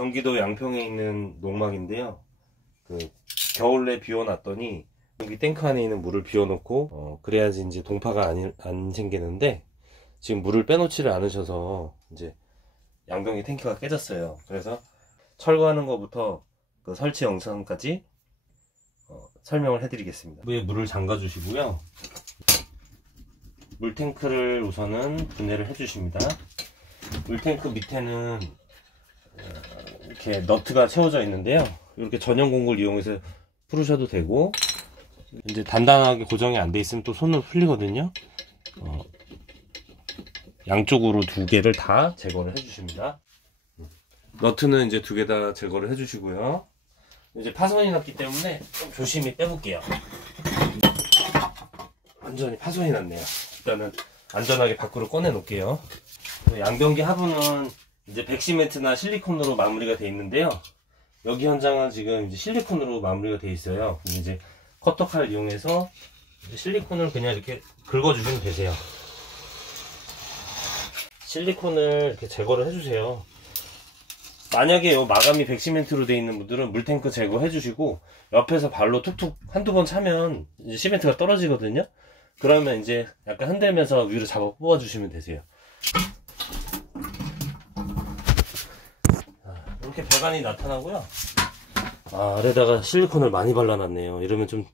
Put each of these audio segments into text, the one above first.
경기도 양평에 있는 농막인데요. 겨울에 비워놨더니 여기 탱크 안에 있는 물을 비워놓고 그래야지 이제 동파가 안 생기는데, 지금 물을 빼놓지를 않으셔서 이제 양변기 탱크가 깨졌어요. 그래서 철거하는 것부터 그 설치 영상까지 설명을 해드리겠습니다. 위에 물을 잠가 주시고요. 물탱크를 우선은 분해를 해주십니다. 물탱크 밑에는 이렇게 너트가 채워져 있는데요. 이렇게 전용 공구를 이용해서 풀으셔도 되고, 이제 단단하게 고정이 안 돼 있으면 또 손으로 풀리거든요. 양쪽으로 두 개를 다 제거를 해주십니다. 너트는 이제 두 개 다 제거를 해주시고요. 이제 파손이 났기 때문에 좀 조심히 빼볼게요. 완전히 파손이 났네요. 일단은 안전하게 밖으로 꺼내 놓을게요. 양변기 하부는 이제 백시멘트나 실리콘으로 마무리가 되어 있는데요. 여기 현장은 지금 이제 실리콘으로 마무리가 되어 있어요. 이제 커터칼 이용해서 실리콘을 그냥 이렇게 긁어주시면 되세요. 실리콘을 이렇게 제거를 해주세요. 만약에 요 마감이 백시멘트로 되어 있는 분들은 물탱크 제거해 주시고, 옆에서 발로 툭툭 한두 번 차면 이제 시멘트가 떨어지거든요. 그러면 이제 약간 흔들면서 위로 잡아 뽑아 주시면 되세요. 이렇게 배관이 나타나고요. 아래다가 실리콘을 많이 발라놨네요. 이러면 좀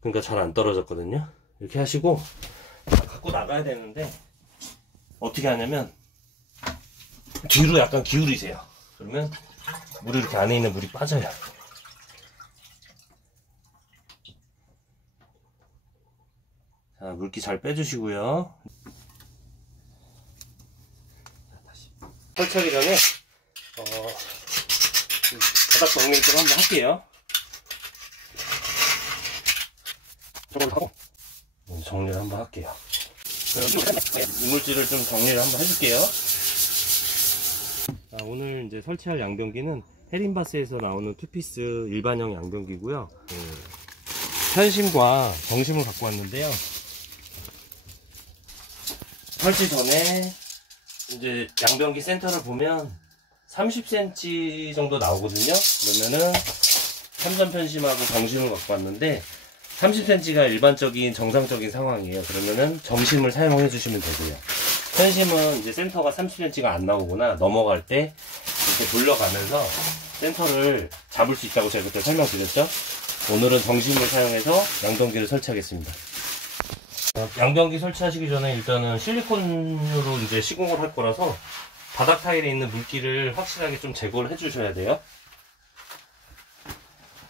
그러니까 잘 안 떨어졌거든요. 이렇게 하시고 갖고 나가야 되는데, 어떻게 하냐면 뒤로 약간 기울이세요. 그러면 물이 이렇게 안에 있는 물이 빠져요. 자, 물기 잘 빼주시고요. 다시 설치하기 전에 바닥 정리를 좀 한번 할게요. 저걸 하고 정리를 한번 할게요. 이물질을 좀 정리를 한번 해줄게요. 오늘 이제 설치할 양변기는 헤린바스에서 나오는 투피스 일반형 양변기고요. 편심과 정심을 갖고 왔는데요. 설치 전에 이제 양변기 센터를 보면 30cm 정도 나오거든요. 그러면은 3점 편심하고 정심을 갖고 왔는데 30cm가 일반적인 정상적인 상황이에요. 그러면은 정심을 사용해 주시면 되고요. 편심은 이제 센터가 30cm가 안 나오거나 넘어갈 때 이렇게 돌려가면서 센터를 잡을 수 있다고 제가 그때 설명드렸죠. 오늘은 정심을 사용해서 양변기를 설치하겠습니다. 양변기 설치하시기 전에 일단은 실리콘으로 이제 시공을 할 거라서 바닥 타일에 있는 물기를 확실하게 좀 제거를 해 주셔야 돼요.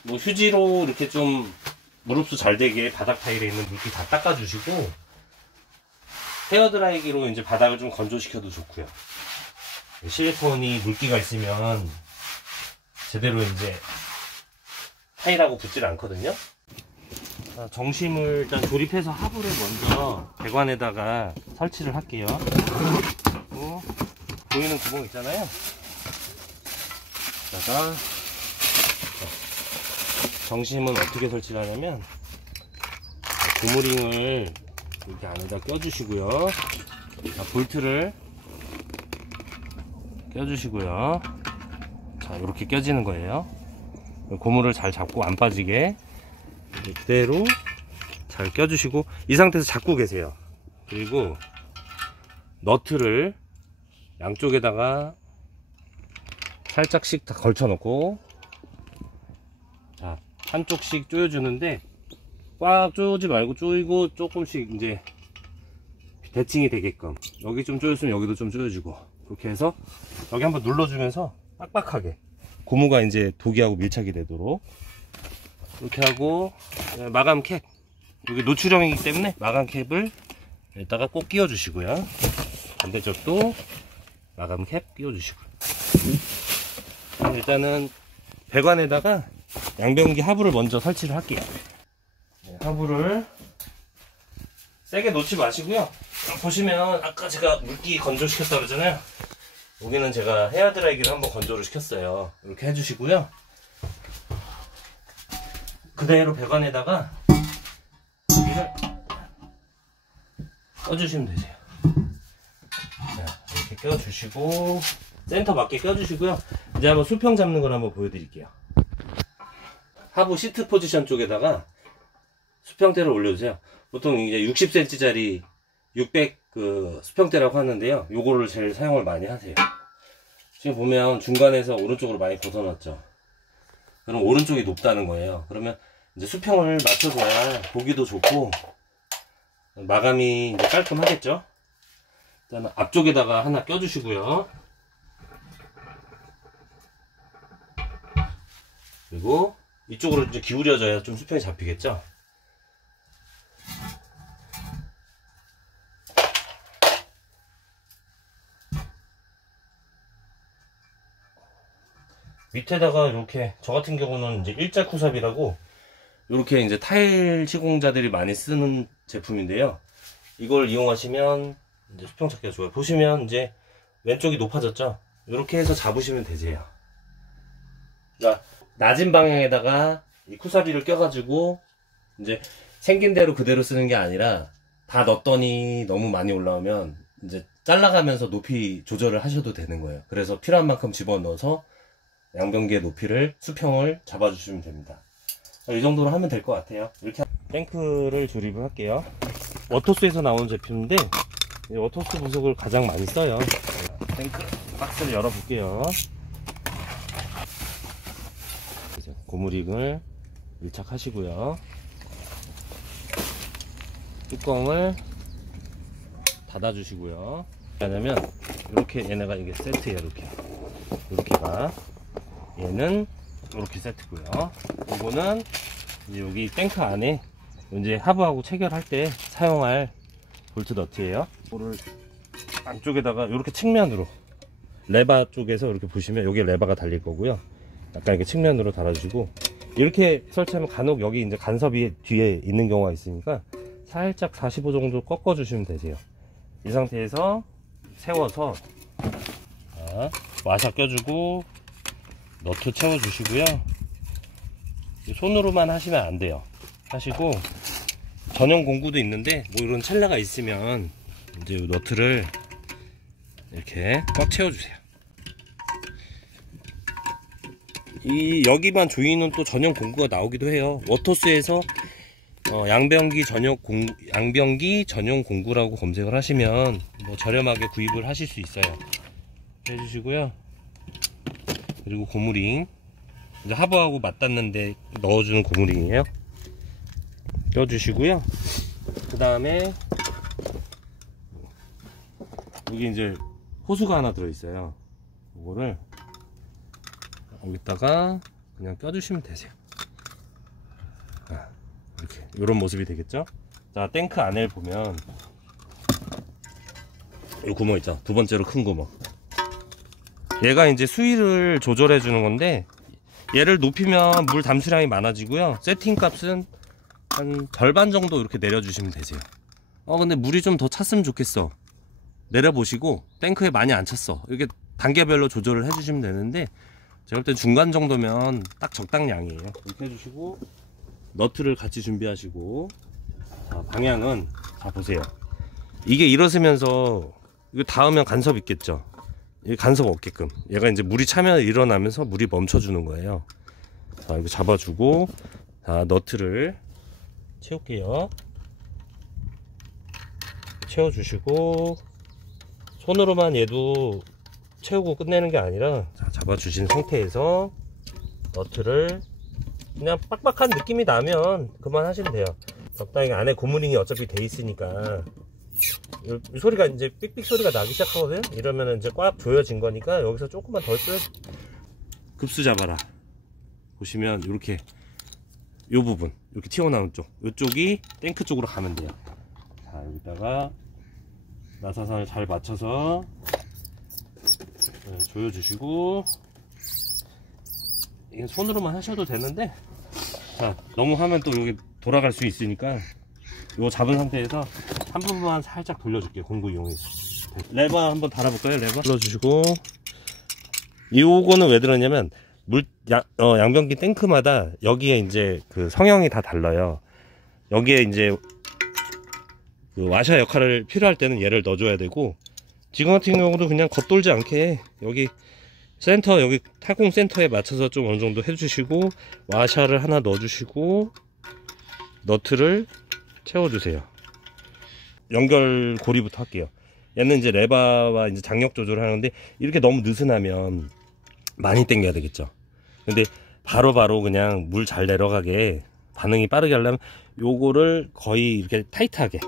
뭐 휴지로 이렇게 좀 물흡수 잘 되게 바닥 타일에 있는 물기 다 닦아 주시고, 헤어드라이기로 이제 바닥을 좀 건조시켜도 좋고요. 실리콘이 물기가 있으면 제대로 이제 타일하고 붙질 않거든요. 자, 정심을 일단 조립해서 하부를 먼저 배관에다가 설치를 할게요. 그리고 보이는 구멍 있잖아요. 여기다가 정심은 어떻게 설치를 하냐면 고무링을 이렇게 안에다 껴주시고요. 자, 볼트를 껴주시고요. 자, 이렇게 껴지는 거예요. 고무를 잘 잡고 안 빠지게 이대로 잘 껴주시고, 이 상태에서 잡고 계세요. 그리고 너트를 양쪽에다가 살짝씩 다 걸쳐 놓고, 자, 한쪽씩 조여주는데 꽉 조이지 말고 조이고 조금씩 이제 대칭이 되게끔, 여기 좀 조였으면 여기도 좀 조여주고, 그렇게 해서 여기 한번 눌러주면서 빡빡하게 고무가 이제 도기하고 밀착이 되도록 이렇게 하고, 마감 캡, 여기 노출형이기 때문에 마감 캡을 여기다가 꼭 끼워 주시고요. 반대쪽도 마감 캡 끼워 주시고요. 일단은 배관에다가 양변기 하부를 먼저 설치를 할게요. 하부를 세게 놓지 마시고요. 보시면 아까 제가 물기 건조시켰다 그러잖아요. 여기는 제가 헤어드라이기를 한번 건조를 시켰어요. 이렇게 해주시고요. 그대로 배관에다가 여기를 껴주시면 되세요. 자, 이렇게 껴주시고 센터 맞게 껴주시고요. 이제 한번 수평 잡는 걸 한번 보여드릴게요. 하부 시트 포지션 쪽에다가 수평대를 올려주세요. 보통 이제 60cm짜리 600 그 수평대라고 하는데요. 요거를 제일 사용을 많이 하세요. 지금 보면 중간에서 오른쪽으로 많이 벗어났죠. 그럼 오른쪽이 높다는 거예요. 그러면 이제 수평을 맞춰줘야 보기도 좋고 마감이 이제 깔끔하겠죠. 일단 앞쪽에다가 하나 껴주시고요. 그리고 이쪽으로 이제 기울여져야 좀 수평이 잡히겠죠. 밑에다가 이렇게 저 같은 경우는 이제 일자 쿠삽이라고 이렇게 이제 타일 시공자들이 많이 쓰는 제품인데요. 이걸 이용하시면 이제 수평 잡기가 좋아요. 보시면 이제 왼쪽이 높아졌죠. 이렇게 해서 잡으시면 되세요. 그러니까 낮은 방향에다가 이 쿠사리를 껴가지고 이제 생긴 대로 그대로 쓰는 게 아니라 다 넣었더니 너무 많이 올라오면 이제 잘라가면서 높이 조절을 하셔도 되는 거예요. 그래서 필요한 만큼 집어넣어서 양변기의 높이를 수평을 잡아주시면 됩니다. 이 정도로 하면 될 것 같아요. 이렇게 탱크를 조립을 할게요. 워터스에서 나오는 제품인데 워터스 부속을 가장 많이 써요. 탱크 박스를 열어볼게요. 고무링을 밀착하시고요. 뚜껑을 닫아주시고요. 왜냐면 이렇게 얘네가 이게 세트예요. 이렇게가 얘는 이렇게 세트고요. 이거는 이제 여기 탱크 안에 이제 하부하고 체결할 때 사용할 볼트 너트예요. 이거를 안쪽에다가 이렇게 측면으로 레바 쪽에서 이렇게 보시면 여기 레바가 달릴 거고요. 약간 이렇게 측면으로 달아주시고 이렇게 설치하면 간혹 여기 이제 간섭이 뒤에 있는 경우가 있으니까 살짝 45 정도 꺾어 주시면 되세요. 이 상태에서 세워서 와샤 껴주고 너트 채워 주시고요. 손으로만 하시면 안 돼요. 하시고 전용 공구도 있는데 뭐 이런 첼라가 있으면 이제 이 너트를 이렇게 꽉 채워 주세요. 이 여기만 조이는 또 전용 공구가 나오기도 해요. 워터스에서 양변기 전용 공구라고 검색을 하시면 뭐 저렴하게 구입을 하실 수 있어요. 해주시고요. 그리고 고무링 이제 하부하고 맞닿는데 넣어주는 고무링이에요. 껴주시고요. 그 다음에 여기 이제 호수가 하나 들어있어요. 이거를 여기다가 그냥 껴주시면 되세요. 이렇게 이런 모습이 되겠죠. 자, 탱크 안을 보면 이 구멍 있죠. 두 번째로 큰 구멍. 얘가 이제 수위를 조절해 주는 건데 얘를 높이면 물 담수량이 많아지고요. 세팅 값은 한 절반 정도 이렇게 내려주시면 되세요. 근데 물이 좀 더 찼으면 좋겠어. 내려보시고 탱크에 많이 안 찼어. 이렇게 단계별로 조절을 해주시면 되는데 제가 볼 때 중간 정도면 딱 적당량이에요. 이렇게 해주시고 너트를 같이 준비하시고 자, 방향은 자 보세요. 이게 일어서면서 이거 닿으면 간섭 있겠죠. 이 간섭 없게끔 얘가 이제 물이 차면 일어나면서 물이 멈춰주는 거예요. 자, 이거 잡아주고 자, 너트를 채울게요. 채워주시고 손으로만 얘도 채우고 끝내는 게 아니라 자, 잡아주신 상태에서 너트를 그냥 빡빡한 느낌이 나면 그만 하시면 돼요. 적당히 안에 고무링이 어차피 돼 있으니까 이 소리가 이제 삑삑 소리가 나기 시작하거든. 이러면 이제 꽉 조여진 거니까 여기서 조금만 덜 조여. 급수 잡아라. 보시면 이렇게 요 부분 이렇게 튀어나온 쪽 이쪽이 탱크 쪽으로 가면 돼요. 자, 여기다가 나사선을 잘 맞춰서 조여주시고 이게 손으로만 하셔도 되는데 자, 너무 하면 또 여기 돌아갈 수 있으니까 이거 잡은 상태에서 한 번만 살짝 돌려줄게요. 공구 이용해서 레버 한번 달아볼까요? 레버 눌러주시고 이거는 왜 들었냐면 양변기 탱크마다 여기에 이제 그 성형이 다 달라요. 여기에 이제 그 와샤 역할을 필요할 때는 얘를 넣어줘야 되고 지금 같은 경우도 그냥 겉돌지 않게 여기 센터 여기 타공 센터에 맞춰서 좀 어느 정도 해주시고 와샤를 하나 넣어주시고 너트를 채워주세요. 연결 고리부터 할게요. 얘는 이제 레바와 이제 장력 조절을 하는데 이렇게 너무 느슨하면 많이 당겨야 되겠죠. 근데 바로바로 그냥 물 잘 내려가게 반응이 빠르게 하려면 요거를 거의 이렇게 타이트하게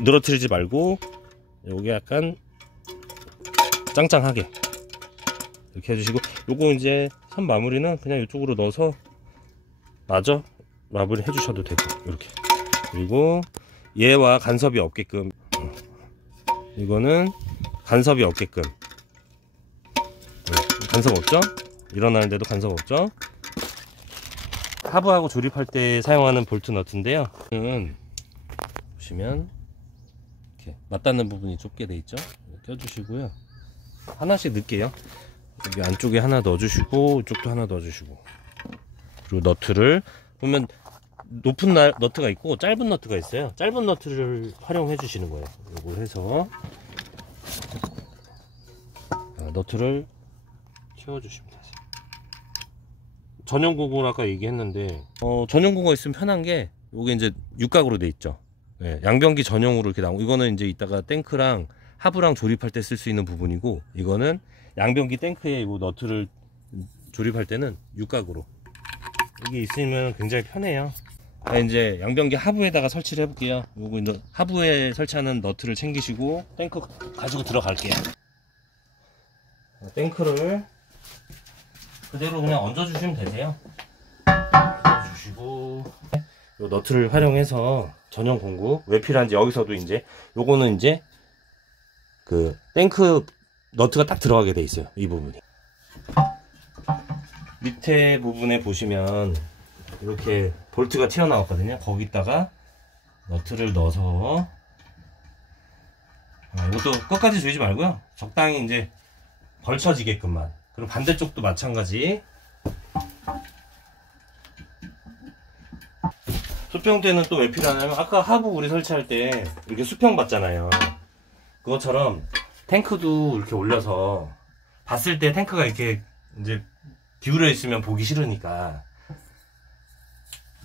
늘어뜨리지 말고 요게 약간 짱짱하게 이렇게 해주시고 요거 이제 선 마무리는 그냥 이쪽으로 넣어서 마저 마무리 해주셔도 되고 이렇게. 그리고 얘와 간섭이 없게끔 이거는 간섭이 없게끔 간섭 없죠? 일어나는데도 간섭 없죠? 하부하고 조립할 때 사용하는 볼트 너트인데요. 보시면 이렇게 맞닿는 부분이 좁게 돼 있죠? 껴주시고요. 하나씩 넣을게요. 여기 안쪽에 하나 넣어주시고 이쪽도 하나 넣어주시고 그리고 너트를 보면 높은 너트가 있고 짧은 너트가 있어요. 짧은 너트를 활용해 주시는 거예요. 요걸 해서 너트를 채워주시면 되세요. 전용고구는 아까 얘기했는데 전용고구가 있으면 편한 게 요게 이제 육각으로 돼 있죠. 네, 양변기 전용으로 이렇게 나오고 이거는 이제 이따가 탱크랑 하부랑 조립할 때 쓸 수 있는 부분이고 이거는 양변기 탱크에 이 너트를 조립할 때는 육각으로 이게 있으면 굉장히 편해요. 이제 양변기 하부에다가 설치를 해볼게요. 요거 이제 하부에 설치하는 너트를 챙기시고 탱크 가지고 들어갈게요. 탱크를 그대로 그냥 얹어주시면 되세요. 얹어주시고 요 너트를 활용해서 전용 공구 왜 필요한지 여기서도 이제 요거는 이제 그 탱크 너트가 딱 들어가게 돼 있어요. 이 부분이 밑에 부분에 보시면 이렇게 볼트가 튀어나왔거든요. 거기다가 너트를 넣어서 이것도 끝까지 조이지 말고요. 적당히 이제 걸쳐지게끔만. 그리고 반대쪽도 마찬가지. 수평대는 또 왜 필요하냐면 아까 하부 우리 설치할 때 이렇게 수평 봤잖아요. 그것처럼 탱크도 이렇게 올려서 봤을 때 탱크가 이렇게 이제 기울여 있으면 보기 싫으니까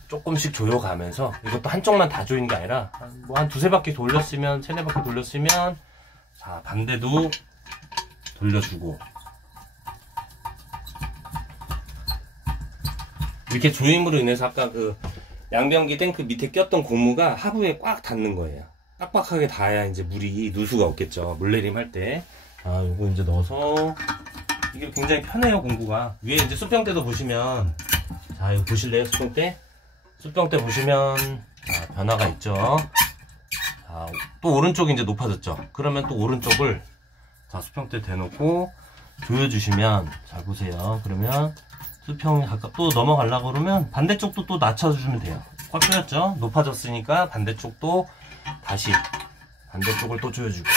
조금씩 조여가면서 이것도 한쪽만 다 조이는 게 아니라 뭐 한 두세 바퀴 돌렸으면 세네 바퀴 돌렸으면 자 반대도 돌려주고 이렇게 조임으로 인해서 아까 그 양변기 탱크 밑에 꼈던 고무가 하부에 꽉 닿는 거예요. 빡빡하게 닿아야 이제 물이 누수가 없겠죠. 물내림 할 때. 요거 이제 넣어서 이게 굉장히 편해요. 공구가 위에 이제 수평대도 보시면 자 이거 보실래요? 수평대? 수평대 보시면 자, 변화가 있죠. 자, 또 오른쪽이 이제 높아졌죠. 그러면 또 오른쪽을 자 수평대 대놓고 조여주시면 잘 보세요. 그러면 수평이 또 넘어가려고 그러면 반대쪽도 또 낮춰주시면 돼요. 꽉 조였죠? 높아졌으니까 반대쪽도 다시 반대쪽을 또 조여주고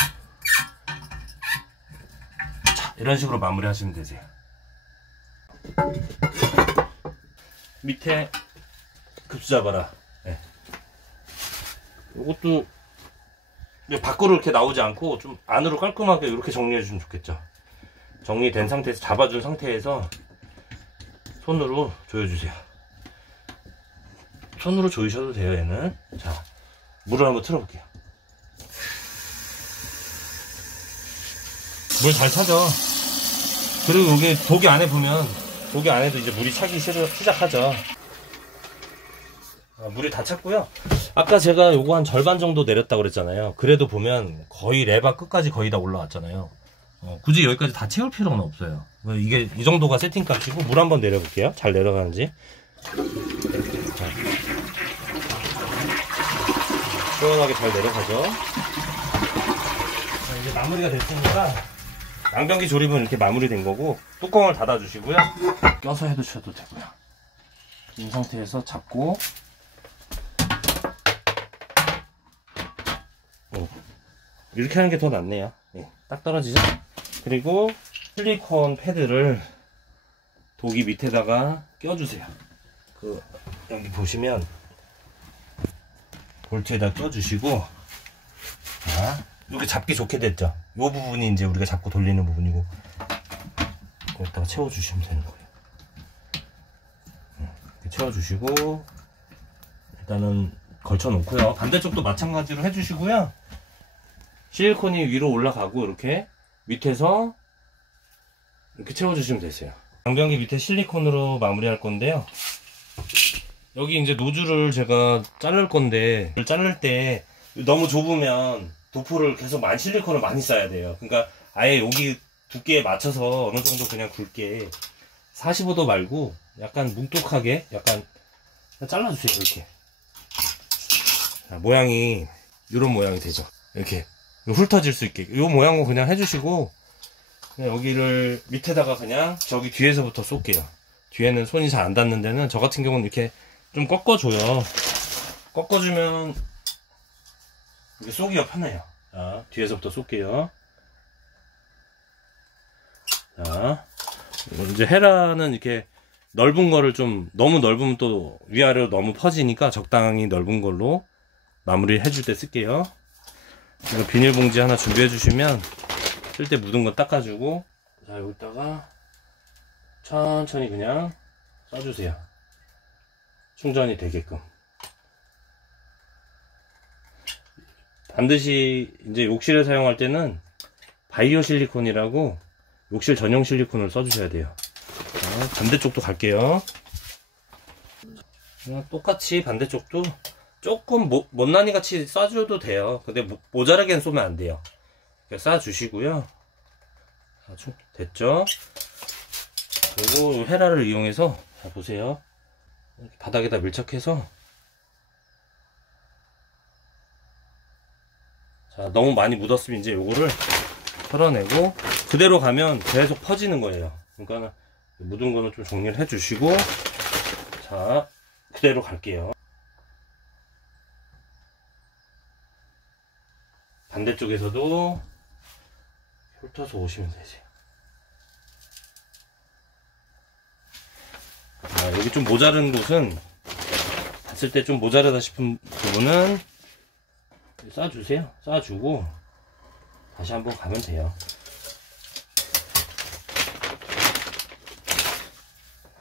자 이런 식으로 마무리 하시면 되세요. 밑에 급수 잡아라. 네. 이것도 밖으로 이렇게 나오지 않고 좀 안으로 깔끔하게 이렇게 정리해 주시면 좋겠죠. 정리된 상태에서 잡아준 상태에서 손으로 조여주세요. 손으로 조이셔도 돼요. 얘는 자 물을 한번 틀어볼게요. 물 잘 차죠. 그리고 여기 독이 안에 보면 독이 안에도 이제 물이 차기 시작하죠. 물이 다 찼고요. 아까 제가 요거 한 절반 정도 내렸다고 그랬잖아요. 그래도 보면 거의 레바 끝까지 거의 다 올라왔잖아요. 굳이 여기까지 다 채울 필요는 없어요. 이게 이 정도가 세팅 값이고 물 한번 내려볼게요. 잘 내려가는지. 자. 시원하게 잘 내려가죠. 자, 이제 마무리가 됐으니까 양변기 조립은 이렇게 마무리된 거고 뚜껑을 닫아 주시고요. 껴서 해두셔도 되고요. 이 상태에서 잡고 이렇게 하는 게 더 낫네요. 네, 딱 떨어지죠? 그리고 실리콘 패드를 독이 밑에다가 껴주세요. 여기 보시면 볼트에다 껴주시고 자, 이렇게 잡기 좋게 됐죠? 요 부분이 이제 우리가 잡고 돌리는 부분이고, 여기다가 채워주시면 되는 거예요. 이렇게 채워주시고, 일단은 걸쳐놓고요. 반대쪽도 마찬가지로 해주시고요. 실리콘이 위로 올라가고, 이렇게 밑에서 이렇게 채워주시면 되세요. 양변기 밑에 실리콘으로 마무리할 건데요. 여기 이제 노즐을 제가 자를 건데, 자를 때 너무 좁으면 도포를 계속 실리콘을 많이 써야 돼요. 그러니까 아예 여기 두께에 맞춰서 어느 정도 그냥 굵게 45도 말고 약간 뭉툭하게 약간 잘라주세요. 이렇게. 자, 모양이 이런 모양이 되죠. 이렇게 훑어질 수 있게 이 모양으로 그냥 해주시고, 그냥 여기를 밑에다가 그냥 저기 뒤에서부터 쏠게요. 뒤에는 손이 잘 안 닿는 데는 저 같은 경우는 이렇게 좀 꺾어줘요. 꺾어주면 이게 쏘기가 편해요. 자, 뒤에서부터 쏠게요. 자, 이제 헤라는 이렇게 넓은 거를 좀, 너무 넓으면 또 위아래로 너무 퍼지니까 적당히 넓은 걸로 마무리 해줄 때 쓸게요. 이거 비닐봉지 하나 준비해 주시면 쓸 때 묻은 거 닦아주고, 자, 여기다가 천천히 그냥 쏴주세요. 충전이 되게끔. 반드시 이제 욕실에 사용할 때는 바이오 실리콘이라고 욕실 전용 실리콘을 써주셔야 돼요. 자, 반대쪽도 갈게요. 똑같이 반대쪽도 조금 못난이 같이 쏴줘도 돼요. 근데 모자라게는 쏘면 안 돼요. 쏴주시고요. 됐죠? 그리고 헤라를 이용해서, 자, 보세요. 바닥에다 밀착해서, 자, 너무 많이 묻었으면 이제 요거를 털어내고, 그대로 가면 계속 퍼지는 거예요. 그러니까 묻은 거는 좀 정리를 해주시고, 자, 그대로 갈게요. 반대쪽에서도 훑어서 오시면 되지. 자, 여기 좀 모자른 곳은, 봤을 때 좀 모자르다 싶은 부분은 쏴주세요. 쏴주고 다시 한번 가면 돼요.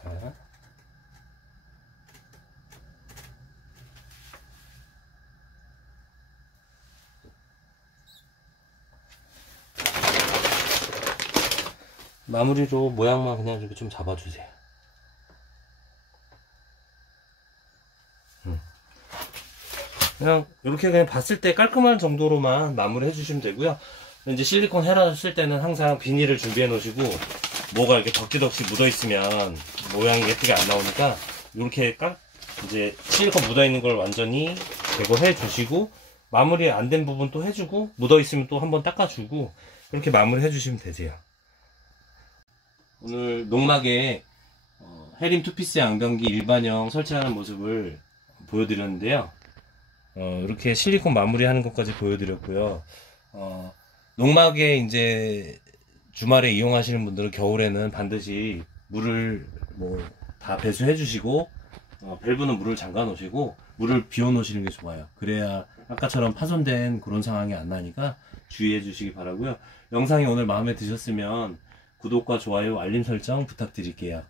자. 마무리로 모양만 그냥 이렇게 좀 잡아주세요. 그냥 이렇게 그냥 봤을 때 깔끔한 정도로만 마무리 해주시면 되고요. 이제 실리콘 헤라 쓸 때는 항상 비닐을 준비해 놓으시고, 뭐가 이렇게 덕지덕지 묻어 있으면 모양이 예쁘게 안 나오니까 이렇게 이제 실리콘 묻어 있는 걸 완전히 제거해 주시고, 마무리 안 된 부분 또 해주고, 묻어 있으면 또 한번 닦아주고, 그렇게 마무리 해주시면 되세요. 오늘 농막에 헤림 투피스 양변기 일반형 설치하는 모습을 보여드렸는데요. 이렇게 실리콘 마무리하는 것까지 보여드렸고요. 농막에 이제 주말에 이용하시는 분들은 겨울에는 반드시 물을 다 배수해 주시고, 밸브는 물을 잠가 놓으시고 물을 비워 놓으시는 게 좋아요. 그래야 아까처럼 파손된 그런 상황이 안 나니까 주의해 주시기 바라고요. 영상이 오늘 마음에 드셨으면 구독과 좋아요, 알림 설정 부탁드릴게요.